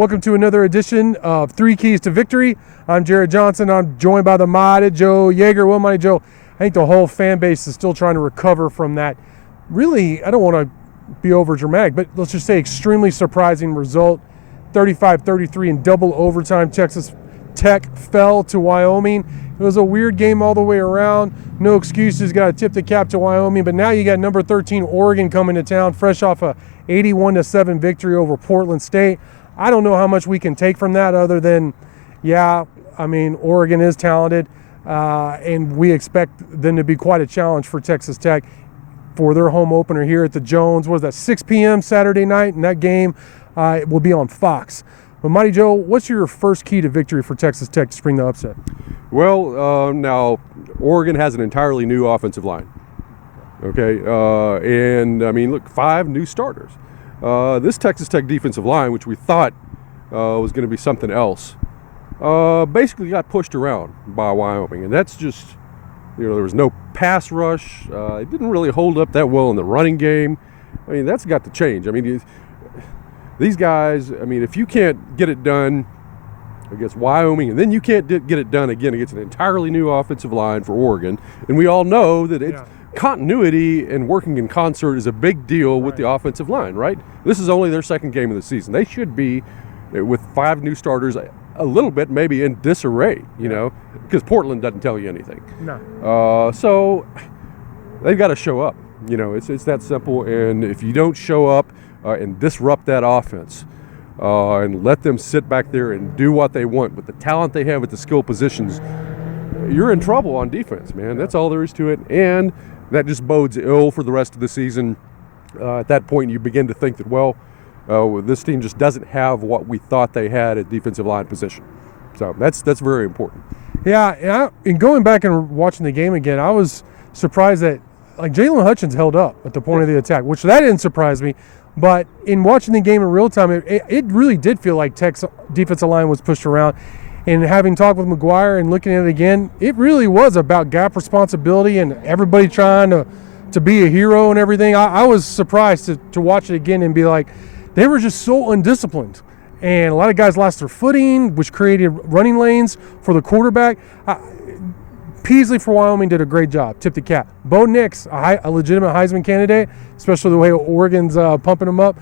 Welcome to another edition of Three Keys to Victory. I'm Jared Johnson. I'm joined by the Mighty Joe Yeager. Well, Mighty Joe, I think the whole fan base is still trying to recover from that. Really, I don't want to be over dramatic, but let's just say extremely surprising result. 35-33 in double overtime. Texas Tech fell to Wyoming. It was a weird game all the way around. No excuses. Got to tip the cap to Wyoming. But now you got number 13 Oregon coming to town, fresh off a 81-7 victory over Portland State. I don't know how much we can take from that other than, Oregon is talented, and we expect them to be quite a challenge for Texas Tech for their home opener here at the Jones. What is that, 6 p.m. Saturday night? And that game will be on Fox. But Mighty Joe, what's your first key to victory for Texas Tech to spring the upset? Well, now Oregon has an entirely new offensive line. Okay, look, 5 new starters. This Texas Tech defensive line, which we thought was going to be something else, basically got pushed around by Wyoming. And that's just, there was no pass rush. It didn't really hold up that well in the running game. That's got to change. These guys, if you can't get it done against Wyoming, and then you can't get it done again against an entirely new offensive line for Oregon, and we all know that it's continuity and working in concert is a big deal with the offensive line, right? This is only their second game of the season. They should be, with 5 new starters, a little bit maybe in disarray, because Portland doesn't tell you anything. No. So they've got to show up. It's that simple. And if you don't show up and disrupt that offense and let them sit back there and do what they want with the talent they have at the skill positions, you're in trouble on defense, man. That's all there is to it. And that just bodes ill for the rest of the season. At that point, you begin to think that, this team just doesn't have what we thought they had at defensive line position. So that's very important. Yeah, and going back and watching the game again, I was surprised that Jalen Hutchins held up at the point of the attack, which that didn't surprise me. But in watching the game in real time, it really did feel like Tech's defensive line was pushed around. And having talked with McGuire and looking at it again, it really was about gap responsibility and everybody trying to be a hero and everything. I was surprised to watch it again and be like, they were just so undisciplined. And a lot of guys lost their footing, which created running lanes for the quarterback. Peasley for Wyoming did a great job. Tip the cap. Bo Nix, a legitimate Heisman candidate, especially the way Oregon's pumping him up.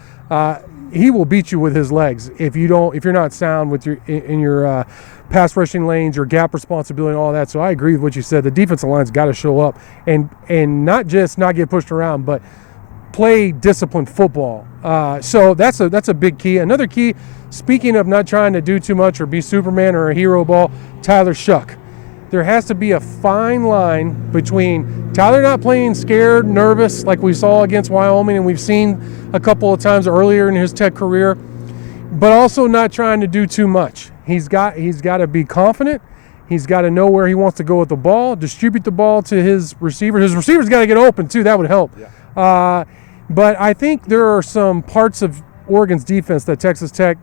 He will beat you with his legs if you're not sound with your pass rushing lanes, your gap responsibility, and all that. So I agree with what you said. The defensive line's got to show up and not just not get pushed around, but play disciplined football. So that's a big key. Another key, speaking of not trying to do too much or be Superman or a hero ball, Tyler Shough. There has to be a fine line between Tyler not playing scared, nervous, like we saw against Wyoming and we've seen a couple of times earlier in his Tech career, but also not trying to do too much. He's got to be confident. He's got to know where he wants to go with the ball, distribute the ball to his receiver. His receivers got to get open too. That would help. Yeah. But I think there are some parts of Oregon's defense that Texas Tech,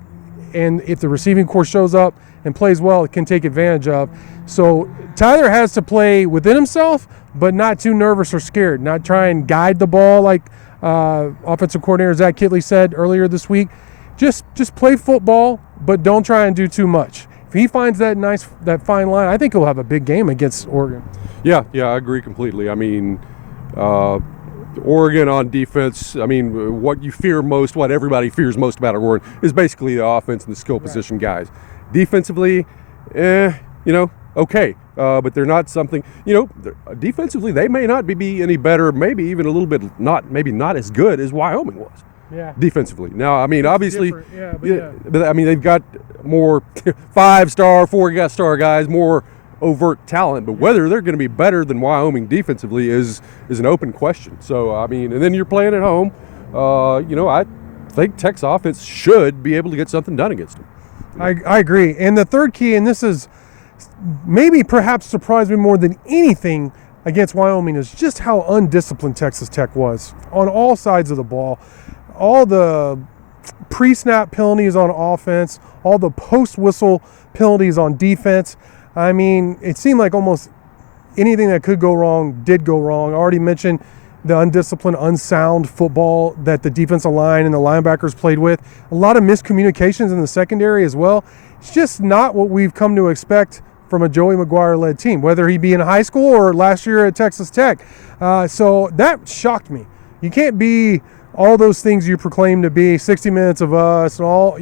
and if the receiving corps shows up and plays well, it can take advantage of. So Tyler has to play within himself, but not too nervous or scared. Not try and guide the ball like offensive coordinator Zach Kittley said earlier this week. Just play football, but don't try and do too much. If he finds that fine line, I think he'll have a big game against Oregon. Yeah, I agree completely. Oregon on defense, what you fear most, what everybody fears most about Oregon is basically the offense and the skill position guys. Defensively, okay, but they're not something, defensively they may not be any better, maybe even a little bit not as good as Wyoming was. Yeah. Defensively. Now, obviously, but they've got more 5-star, 4-star guys, more overt talent, but whether they're going to be better than Wyoming defensively is an open question. So, and then you're playing at home. I think Tech's offense should be able to get something done against them. I agree. And the third key, and this is maybe perhaps surprised me more than anything against Wyoming, is just how undisciplined Texas Tech was on all sides of the ball. All the pre-snap penalties on offense, all the post-whistle penalties on defense. It seemed like almost anything that could go wrong did go wrong. I already mentioned the undisciplined, unsound football that the defensive line and the linebackers played with. A lot of miscommunications in the secondary as well. It's just not what we've come to expect from a Joey McGuire-led team, whether he be in high school or last year at Texas Tech. So that shocked me. You can't be all those things you proclaim to be, 60 minutes of us, and all,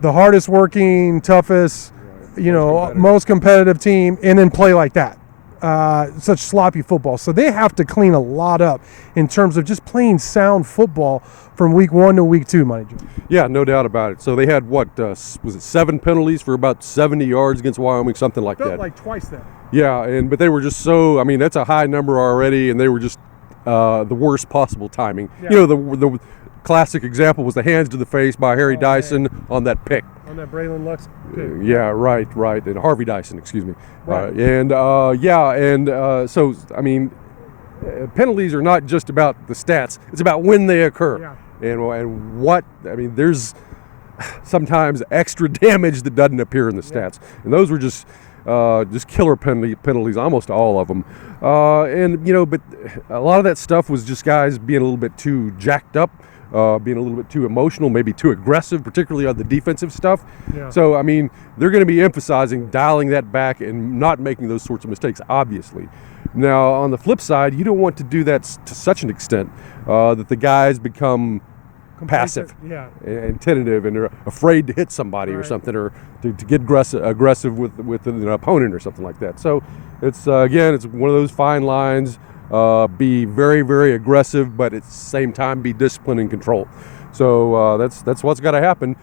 the hardest working, toughest, most competitive team, and then play like that. Such sloppy football. So they have to clean a lot up in terms of just playing sound football from week 1 to week 2, Monty Joe. Yeah, no doubt about it. So they had, was it 7 penalties for about 70 yards against Wyoming, something like Felt that. like twice that. Yeah, but they were just so, that's a high number already, and they were just the worst possible timing. Yeah. The classic example was the hands to the face by Harry Dyson on that pick. On that Braylon Lux pick. Yeah, right, and Harvey Dyson, excuse me. Right. So, penalties are not just about the stats, it's about when they occur. Yeah. And what, there's sometimes extra damage that doesn't appear in the stats. And those were just killer penalties, almost all of them. But a lot of that stuff was just guys being a little bit too jacked up, being a little bit too emotional, maybe too aggressive, particularly on the defensive stuff. Yeah. So, they're going to be emphasizing dialing that back and not making those sorts of mistakes, obviously. Now, on the flip side, you don't want to do that to such an extent that the guys become passive and tentative and are afraid to hit somebody or something, or to get aggressive with an opponent or something like that. So it's it's one of those fine lines. Be very, very aggressive, but at the same time be disciplined and controlled. So that's what's got to happen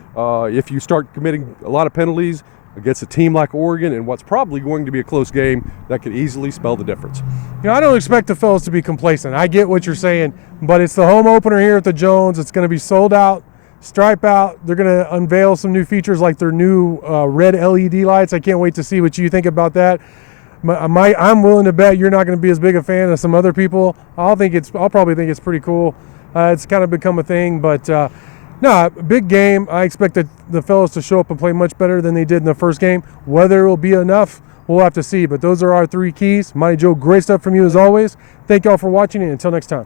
if you start committing a lot of penalties against a team like Oregon and what's probably going to be a close game. That could easily spell the difference. I don't expect the fellas to be complacent. I get what you're saying, but it's the home opener here at the Jones. It's going to be sold out, stripe out. They're going to unveil some new features like their new red LED lights. I can't wait to see what you think about that. I'm willing to bet you're not going to be as big a fan as some other people. I'll probably think it's pretty cool. It's kind of become a thing, but no, big game. I expect the fellas to show up and play much better than they did in the first game. Whether it will be enough, we'll have to see. But those are our 3 keys. Monty Joe, great stuff from you as always. Thank y'all for watching, and until next time.